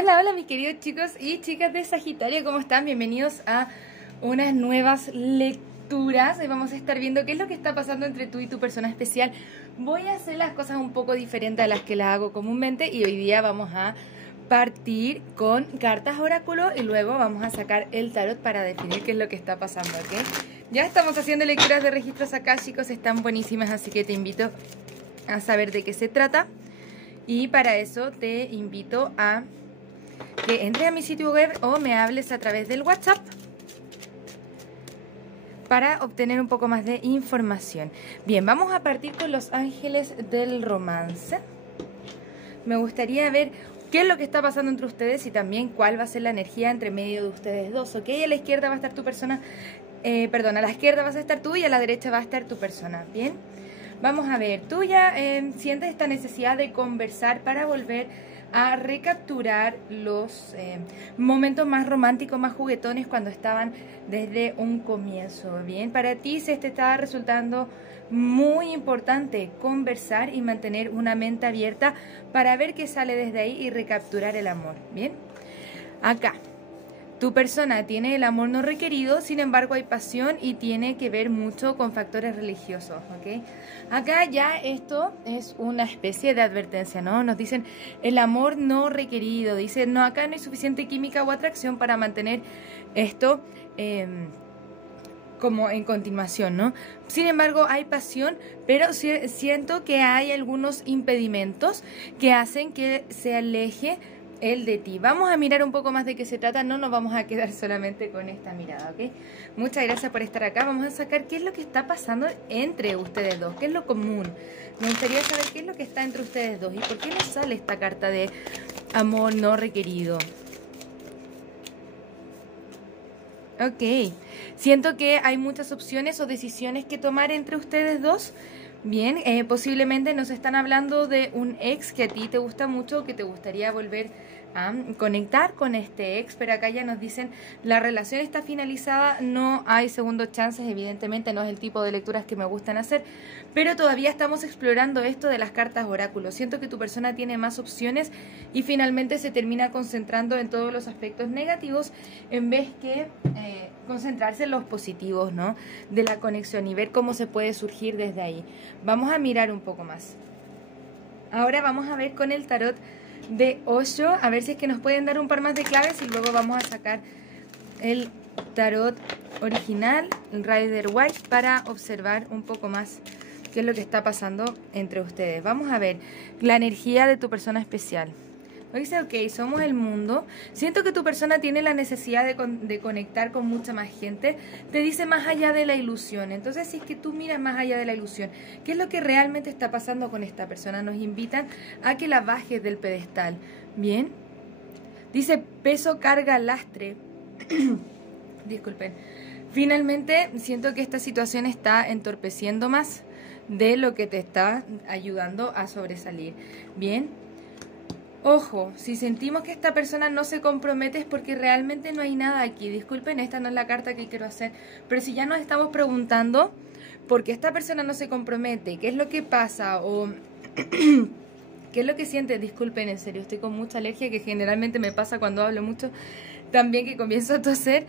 Hola, hola mis queridos chicos y chicas de Sagitario, ¿cómo están? Bienvenidos a unas nuevas lecturas. Hoy vamos a estar viendo qué es lo que está pasando entre tú y tu persona especial. Voy a hacer las cosas un poco diferentes a las que las hago comúnmente y hoy día vamos a partir con cartas oráculo y luego vamos a sacar el tarot para definir qué es lo que está pasando, ¿ok? Ya estamos haciendo lecturas de registros acá, chicos, están buenísimas, así que te invito a saber de qué se trata. Y para eso te invito a que entres a mi sitio web o me hables a través del WhatsApp para obtener un poco más de información. Bien, vamos a partir con los ángeles del romance. Me gustaría ver qué es lo que está pasando entre ustedes y también cuál va a ser la energía entre medio de ustedes dos, ¿ok? A la izquierda va a estar tu persona, a la izquierda vas a estar tú y a la derecha va a estar tu persona, ¿bien? Vamos a ver, tú ya sientes esta necesidad de conversar para volver a recapturar los momentos más románticos, más juguetones cuando estaban desde un comienzo, ¿bien? Para ti se te está resultando muy importante conversar y mantener una mente abierta para ver qué sale desde ahí y recapturar el amor, ¿bien? Acá. Tu persona tiene el amor no requerido, sin embargo hay pasión y tiene que ver mucho con factores religiosos, ¿ok? Acá ya esto es una especie de advertencia, ¿no? Nos dicen el amor no requerido, dicen no, acá no hay suficiente química o atracción para mantener esto como en continuación, ¿no? Sin embargo hay pasión, pero siento que hay algunos impedimentos que hacen que se aleje el de ti. Vamos a mirar un poco más de qué se trata, no nos vamos a quedar solamente con esta mirada, ¿ok? Muchas gracias por estar acá. Vamos a sacar qué es lo que está pasando entre ustedes dos, qué es lo común. Me gustaría saber qué es lo que está entre ustedes dos y por qué nos sale esta carta de amor no requerido. Ok, siento que hay muchas opciones o decisiones que tomar entre ustedes dos. Bien, posiblemente nos están hablando de un ex que a ti te gusta mucho, que te gustaría volver a conectar con este ex, pero acá ya nos dicen la relación está finalizada, no hay segundos chances, evidentemente no es el tipo de lecturas que me gustan hacer, pero todavía estamos explorando esto de las cartas oráculo. Siento que tu persona tiene más opciones y finalmente se termina concentrando en todos los aspectos negativos en vez que concentrarse en los positivos, ¿no? De la conexión y ver cómo se puede surgir desde ahí. Vamos a mirar un poco más. Ahora vamos a ver con el tarot de Osho, a ver si es que nos pueden dar un par más de claves y luego vamos a sacar el tarot original, el Rider White, para observar un poco más qué es lo que está pasando entre ustedes. Vamos a ver la energía de tu persona especial. Dice, ok, somos el mundo. Siento que tu persona tiene la necesidad de conectar con mucha más gente. Te dice más allá de la ilusión. Entonces, si es que tú miras más allá de la ilusión, ¿qué es lo que realmente está pasando con esta persona? Nos invitan a que la bajes del pedestal. Bien. Dice, peso, carga, lastre. Disculpen. Finalmente, siento que esta situación está entorpeciendo más de lo que te está ayudando a sobresalir. Bien. Ojo, si sentimos que esta persona no se compromete es porque realmente no hay nada aquí. Disculpen, esta no es la carta que quiero hacer. Pero si ya nos estamos preguntando por qué esta persona no se compromete, qué es lo que pasa o qué es lo que siente, disculpen, en serio, estoy con mucha alergia que generalmente me pasa cuando hablo mucho. También que comienzo a toser,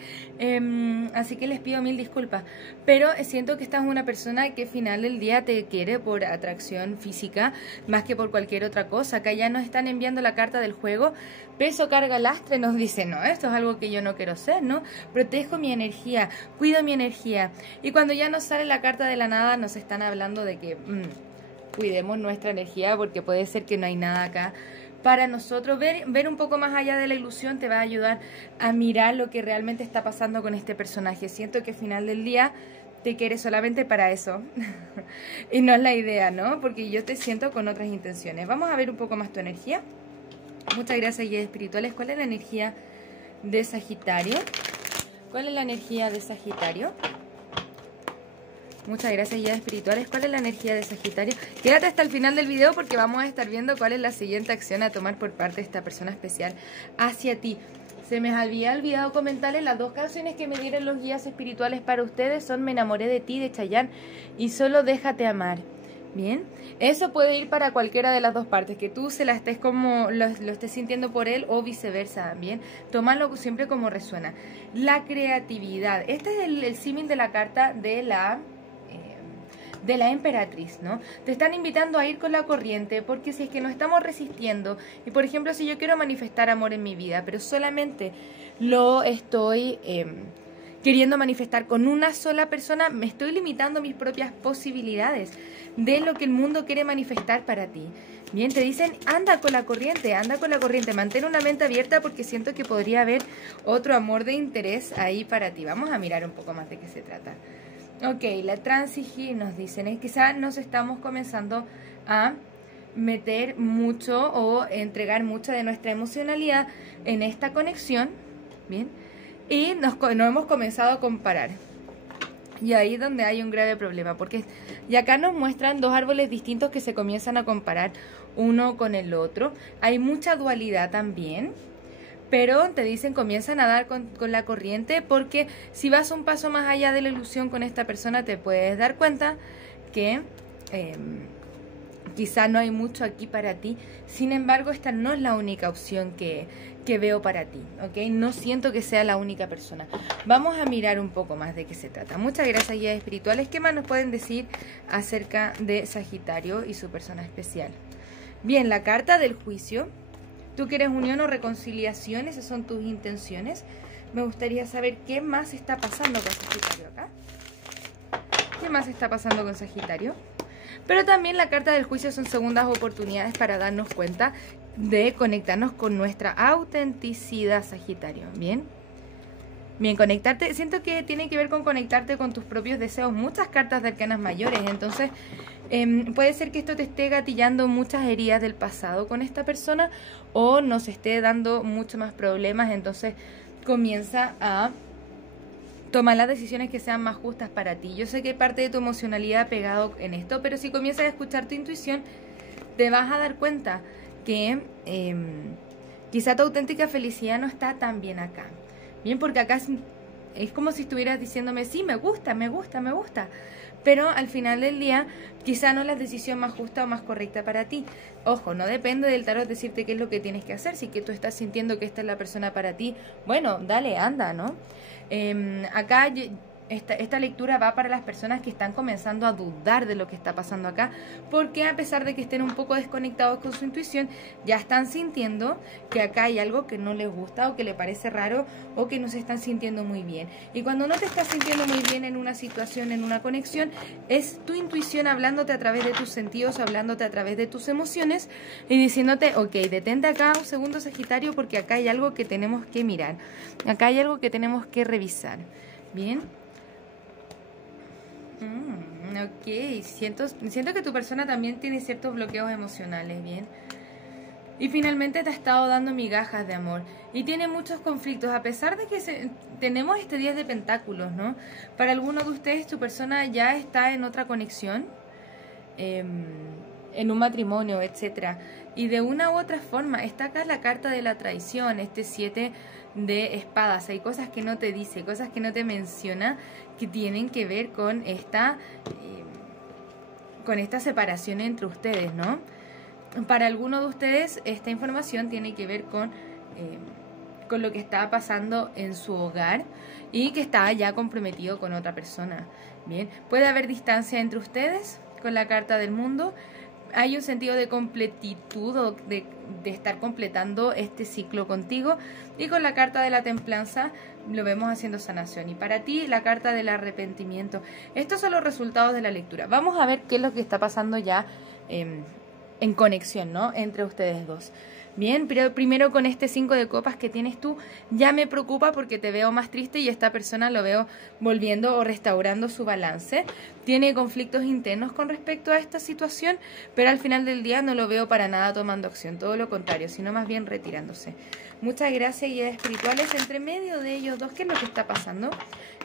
así que les pido mil disculpas, pero siento que esta es una persona que al final del día te quiere por atracción física más que por cualquier otra cosa. Acá ya nos están enviando la carta del juego, peso, carga, lastre, nos dice, no, esto es algo que yo no quiero ser, ¿no? Protejo mi energía, cuido mi energía, y cuando ya nos sale la carta de la nada nos están hablando de que cuidemos nuestra energía porque puede ser que no hay nada acá para nosotros. Ver un poco más allá de la ilusión te va a ayudar a mirar lo que realmente está pasando con este personaje. Siento que al final del día te quiere solamente para eso y no es la idea, ¿no? Porque yo te siento con otras intenciones. Vamos a ver un poco más tu energía. Muchas gracias, guías espirituales. ¿Cuál es la energía de Sagitario? ¿Cuál es la energía de Sagitario? Muchas gracias, guías espirituales. ¿Cuál es la energía de Sagitario? Quédate hasta el final del video porque vamos a estar viendo cuál es la siguiente acción a tomar por parte de esta persona especial hacia ti. Se me había olvidado comentarles las dos canciones que me dieron los guías espirituales para ustedes son Me enamoré de ti, de Chayanne, y Solo déjate amar. Bien, eso puede ir para cualquiera de las dos partes, que tú se la estés como lo estés sintiendo por él o viceversa. Bien, tómalo siempre como resuena. La creatividad, este es el símil de la carta de la emperatriz, ¿no? Te están invitando a ir con la corriente, porque si es que nos estamos resistiendo, y por ejemplo si yo quiero manifestar amor en mi vida, pero solamente lo estoy queriendo manifestar con una sola persona, me estoy limitando mis propias posibilidades de lo que el mundo quiere manifestar para ti. Bien, te dicen, anda con la corriente, mantén una mente abierta porque siento que podría haber otro amor de interés ahí para ti. Vamos a mirar un poco más de qué se trata. Ok, la transigir nos dicen, quizá nos estamos comenzando a meter mucho o entregar mucha de nuestra emocionalidad en esta conexión, bien, y nos hemos comenzado a comparar. Y ahí es donde hay un grave problema, porque y acá nos muestran dos árboles distintos que se comienzan a comparar uno con el otro. Hay mucha dualidad también, pero te dicen comienza a nadar con la corriente, porque si vas un paso más allá de la ilusión con esta persona te puedes dar cuenta que quizá no hay mucho aquí para ti. Sin embargo, esta no es la única opción que veo para ti, ¿ok? No siento que sea la única persona. Vamos a mirar un poco más de qué se trata. Muchas gracias, guías espirituales. ¿Qué más nos pueden decir acerca de Sagitario y su persona especial? Bien, la carta del juicio. Tú quieres unión o reconciliación, esas son tus intenciones. Me gustaría saber qué más está pasando con Sagitario acá. ¿Qué más está pasando con Sagitario? Pero también la carta del juicio son segundas oportunidades para darnos cuenta de conectarnos con nuestra autenticidad, Sagitario. Bien. Bien, conectarte, siento que tiene que ver con conectarte con tus propios deseos. Muchas cartas de arcanas mayores, entonces puede ser que esto te esté gatillando muchas heridas del pasado con esta persona o nos esté dando mucho más problemas, entonces comienza a tomar las decisiones que sean más justas para ti. Yo sé que hay parte de tu emocionalidad pegado en esto, pero si comienzas a escuchar tu intuición, te vas a dar cuenta que quizá tu auténtica felicidad no está tan bien acá. Bien, porque acá es como si estuvieras diciéndome, sí, me gusta, pero al final del día quizá no es la decisión más justa o más correcta para ti. Ojo, no depende del tarot decirte qué es lo que tienes que hacer. Si que tú estás sintiendo que esta es la persona para ti, bueno, dale, anda, ¿no? Acá esta lectura va para las personas que están comenzando a dudar de lo que está pasando acá, porque a pesar de que estén un poco desconectados con su intuición, ya están sintiendo que acá hay algo que no les gusta o que le parece raro o que no se están sintiendo muy bien. Y cuando no te estás sintiendo muy bien en una situación, en una conexión, es tu intuición hablándote a través de tus sentidos, hablándote a través de tus emociones y diciéndote, ok, detente acá un segundo, Sagitario, porque acá hay algo que tenemos que mirar, acá hay algo que tenemos que revisar. Bien. Ok, siento que tu persona también tiene ciertos bloqueos emocionales, bien. Y finalmente te ha estado dando migajas de amor. Y tiene muchos conflictos, a pesar de que tenemos este 10 de pentáculos, ¿no? Para algunos de ustedes tu persona ya está en otra conexión, en un matrimonio, etcétera. Y de una u otra forma, está acá la carta de la traición, este 7 de espadas. Hay cosas que no te dice, cosas que no te menciona, que tienen que ver con esta separación entre ustedes, ¿no? Para algunos de ustedes esta información tiene que ver con lo que está pasando en su hogar y que está ya comprometido con otra persona. Bien, puede haber distancia entre ustedes con la carta del mundo. Hay un sentido de completitud o de estar completando este ciclo contigo. Y con la carta de la templanza lo vemos haciendo sanación. Y para ti la carta del arrepentimiento. Estos son los resultados de la lectura. Vamos a ver qué es lo que está pasando ya en conexión, ¿no? Entre ustedes dos. Bien, pero primero con este 5 de copas que tienes tú, ya me preocupa porque te veo más triste y esta persona lo veo volviendo o restaurando su balance. Tiene conflictos internos con respecto a esta situación, pero al final del día no lo veo para nada tomando acción, todo lo contrario, sino más bien retirándose. Muchas gracias, guías espirituales. Entre medio de ellos dos, ¿qué es lo que está pasando?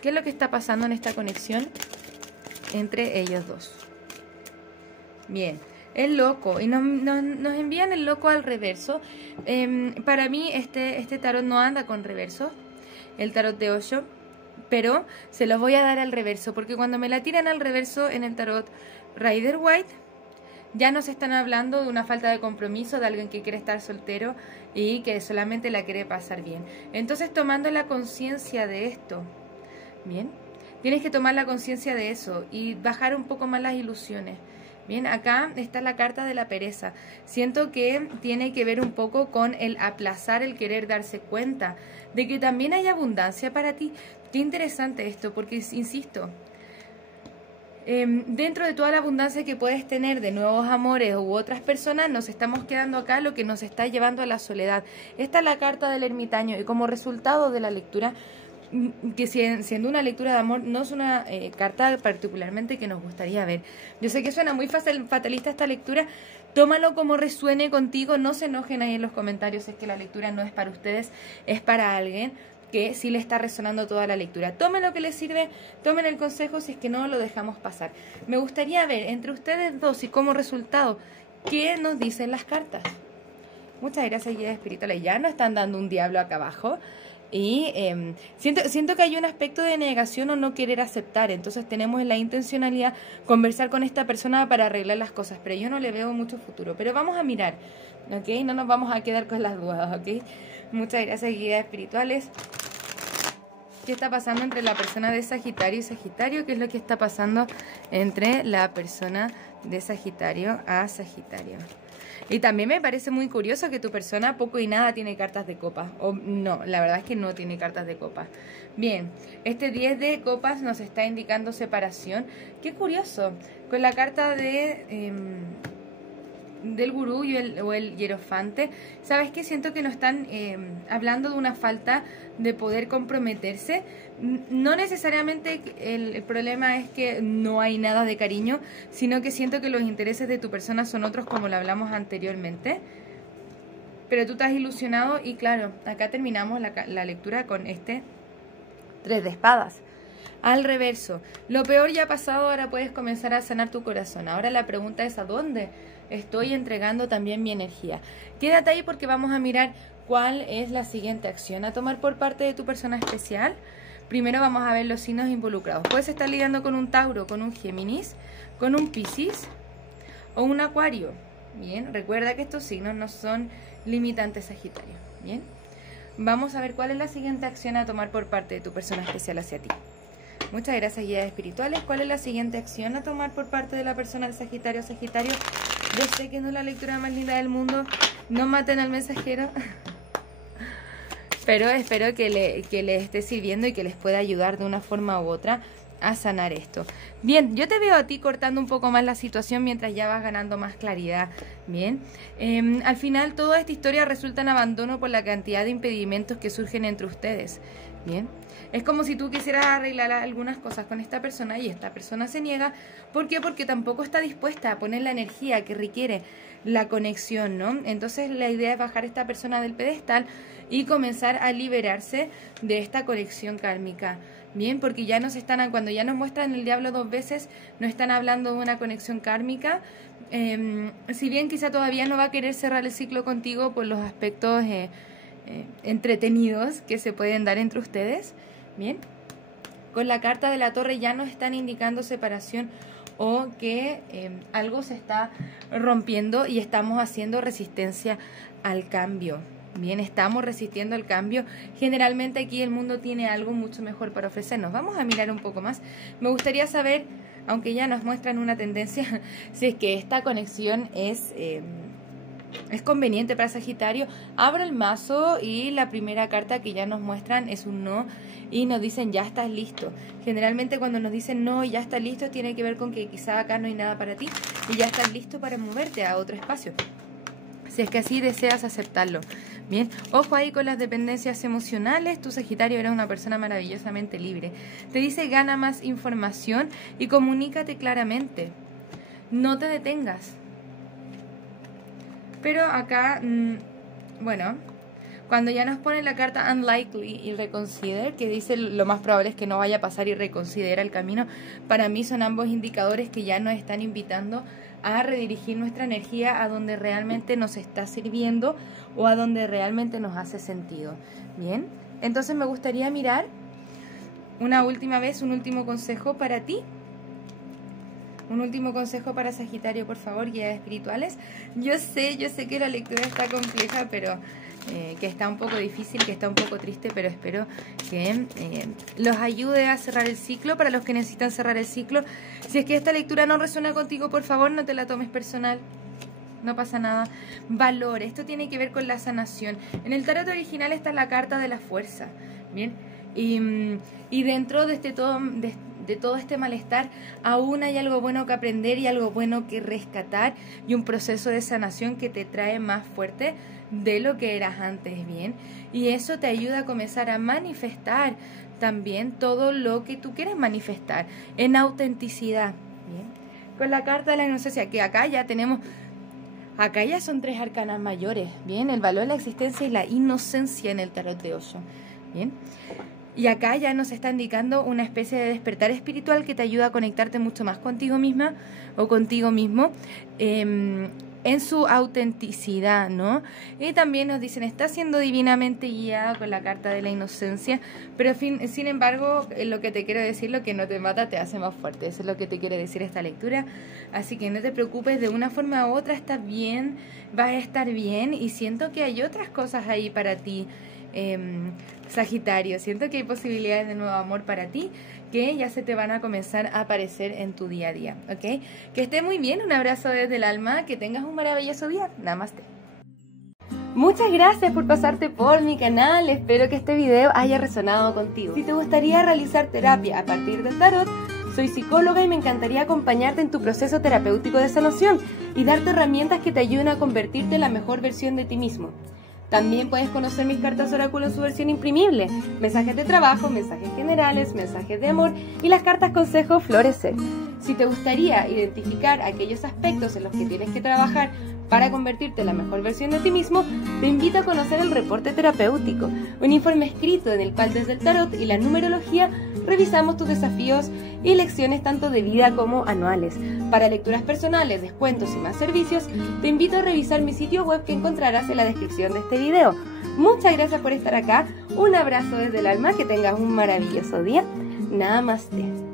¿Qué es lo que está pasando en esta conexión entre ellos dos? Bien. El loco, y nos envían el loco al reverso. Para mí este tarot no anda con reverso, el tarot de Osho, pero se los voy a dar al reverso, porque cuando me la tiran al reverso en el tarot Rider White, ya nos están hablando de una falta de compromiso, de alguien que quiere estar soltero y que solamente la quiere pasar bien. Entonces, tomando la conciencia de esto, bien, tienes que tomar la conciencia de eso y bajar un poco más las ilusiones. Bien, acá está la carta de la pereza. Siento que tiene que ver un poco con el aplazar, el querer darse cuenta de que también hay abundancia para ti. Qué interesante esto, porque insisto, dentro de toda la abundancia que puedes tener de nuevos amores u otras personas, nos estamos quedando acá lo que nos está llevando a la soledad. Esta es la carta del ermitaño y como resultado de la lectura, que siendo una lectura de amor, no es una carta particularmente que nos gustaría ver. Yo sé que suena muy fatalista esta lectura, tómalo como resuene contigo, no se enojen ahí en los comentarios, es que la lectura no es para ustedes, es para alguien que sí le está resonando toda la lectura. Tomen lo que les sirve, tomen el consejo, si es que no lo dejamos pasar. Me gustaría ver entre ustedes dos y como resultado, ¿qué nos dicen las cartas? Muchas gracias, guías espirituales. Ya nos están dando un diablo acá abajo. Y siento que hay un aspecto de negación o no querer aceptar. Entonces tenemos la intencionalidad conversar con esta persona para arreglar las cosas, pero yo no le veo mucho futuro. Pero vamos a mirar, ¿ok? No nos vamos a quedar con las dudas, ¿ok? Muchas gracias, guías espirituales. ¿Qué está pasando entre la persona de Sagitario y Sagitario? ¿Qué es lo que está pasando entre la persona de Sagitario a Sagitario? Y también me parece muy curioso que tu persona poco y nada tiene cartas de copas. O no, la verdad es que no tiene cartas de copas. Bien, este 10 de copas nos está indicando separación. Qué curioso. Con la carta de del gurú o el hierofante, ¿sabes qué? Siento que nos están hablando de una falta de poder comprometerse. No necesariamente el problema es que no hay nada de cariño, sino que siento que los intereses de tu persona son otros, como lo hablamos anteriormente. Pero tú estás ilusionado y claro, acá terminamos la lectura con este 3 de espadas. Al reverso, lo peor ya ha pasado, ahora puedes comenzar a sanar tu corazón. Ahora la pregunta es: ¿a dónde estoy entregando también mi energía? Quédate ahí porque vamos a mirar cuál es la siguiente acción a tomar por parte de tu persona especial. Primero vamos a ver los signos involucrados. Puedes estar lidiando con un Tauro, con un Géminis, con un Piscis o un Acuario. Bien, recuerda que estos signos no son limitantes, Sagitario. Bien, vamos a ver cuál es la siguiente acción a tomar por parte de tu persona especial hacia ti. Muchas gracias, guías espirituales. ¿Cuál es la siguiente acción a tomar por parte de la persona de Sagitario? Sagitario, yo sé que no es la lectura más linda del mundo. No maten al mensajero. Pero espero que le esté sirviendo y que les pueda ayudar de una forma u otra a sanar esto. Bien, yo te veo a ti cortando un poco más la situación mientras ya vas ganando más claridad. Bien, al final toda esta historia resulta en abandono por la cantidad de impedimentos que surgen entre ustedes. Bien, es como si tú quisieras arreglar algunas cosas con esta persona y esta persona se niega. ¿Por qué? Porque tampoco está dispuesta a poner la energía que requiere la conexión, ¿no? Entonces la idea es bajar a esta persona del pedestal y comenzar a liberarse de esta conexión kármica. Bien, porque ya cuando ya nos muestran el diablo 2 veces, nos están hablando de una conexión kármica. Si bien quizá todavía no va a querer cerrar el ciclo contigo por los aspectos entretenidos que se pueden dar entre ustedes. Bien, con la carta de la torre ya nos están indicando separación o que algo se está rompiendo y estamos haciendo resistencia al cambio. Bien, estamos resistiendo al cambio. Generalmente aquí el mundo tiene algo mucho mejor para ofrecernos. Vamos a mirar un poco más. Me gustaría saber, aunque ya nos muestran una tendencia, si es que esta conexión es conveniente para Sagitario. Abro el mazo y la primera carta que ya nos muestran es un no y nos dicen ya estás listo. Generalmente cuando nos dicen no y ya estás listo tiene que ver con que quizá acá no hay nada para ti y ya estás listo para moverte a otro espacio, si es que así deseas aceptarlo. Bien, ojo ahí con las dependencias emocionales. Tu Sagitario era una persona maravillosamente libre. Te dice gana más información y comunícate claramente. No te detengas. Pero acá, bueno, cuando ya nos pone la carta unlikely y reconsider, que dice lo más probable es que no vaya a pasar y reconsidera el camino, para mí son ambos indicadores que ya nos están invitando a redirigir nuestra energía a donde realmente nos está sirviendo o a donde realmente nos hace sentido. Bien, entonces me gustaría mirar una última vez, un último consejo para ti. Un último consejo para Sagitario, por favor, guías espirituales. Yo sé que la lectura está compleja, pero que está un poco difícil, que está un poco triste, pero espero que los ayude a cerrar el ciclo. Para los que necesitan cerrar el ciclo, si es que esta lectura no resuena contigo, por favor, no te la tomes personal. No pasa nada. Valor, esto tiene que ver con la sanación. En el tarot original está la carta de la fuerza, ¿bien? Y dentro de todo este malestar, aún hay algo bueno que aprender y algo bueno que rescatar, y un proceso de sanación que te trae más fuerte de lo que eras antes, ¿bien? Y eso te ayuda a comenzar a manifestar también todo lo que tú quieres manifestar en autenticidad, ¿bien? Con la carta de la inocencia, que acá ya son 3 arcanas mayores, ¿bien? El valor de la existencia y la inocencia en el tarot de Osho, ¿bien? Y acá ya nos está indicando una especie de despertar espiritual que te ayuda a conectarte mucho más contigo misma o contigo mismo, en su autenticidad, ¿no? Y también nos dicen, está siendo divinamente guiada con la carta de la inocencia, pero sin embargo, lo que te quiero decir, lo que no te mata te hace más fuerte. Eso es lo que te quiere decir esta lectura. Así que no te preocupes, de una forma u otra estás bien, vas a estar bien, y siento que hay otras cosas ahí para ti, Sagitario. Siento que hay posibilidades de nuevo amor para ti que ya se te van a comenzar a aparecer en tu día a día, ¿ok? Que esté muy bien, un abrazo desde el alma, que tengas un maravilloso día. Namaste. Muchas gracias por pasarte por mi canal, espero que este video haya resonado contigo. Si te gustaría realizar terapia a partir del tarot, soy psicóloga y me encantaría acompañarte en tu proceso terapéutico de sanación y darte herramientas que te ayuden a convertirte en la mejor versión de ti mismo. También puedes conocer mis cartas oráculo en su versión imprimible, mensajes de trabajo, mensajes generales, mensajes de amor y las cartas consejo florecer. Si te gustaría identificar aquellos aspectos en los que tienes que trabajar para convertirte en la mejor versión de ti mismo, te invito a conocer el reporte terapéutico, un informe escrito en el cual desde el tarot y la numerología revisamos tus desafíos y lecciones tanto de vida como anuales. Para lecturas personales, descuentos y más servicios, te invito a revisar mi sitio web que encontrarás en la descripción de este video. Muchas gracias por estar acá, un abrazo desde el alma, que tengas un maravilloso día. Namaste.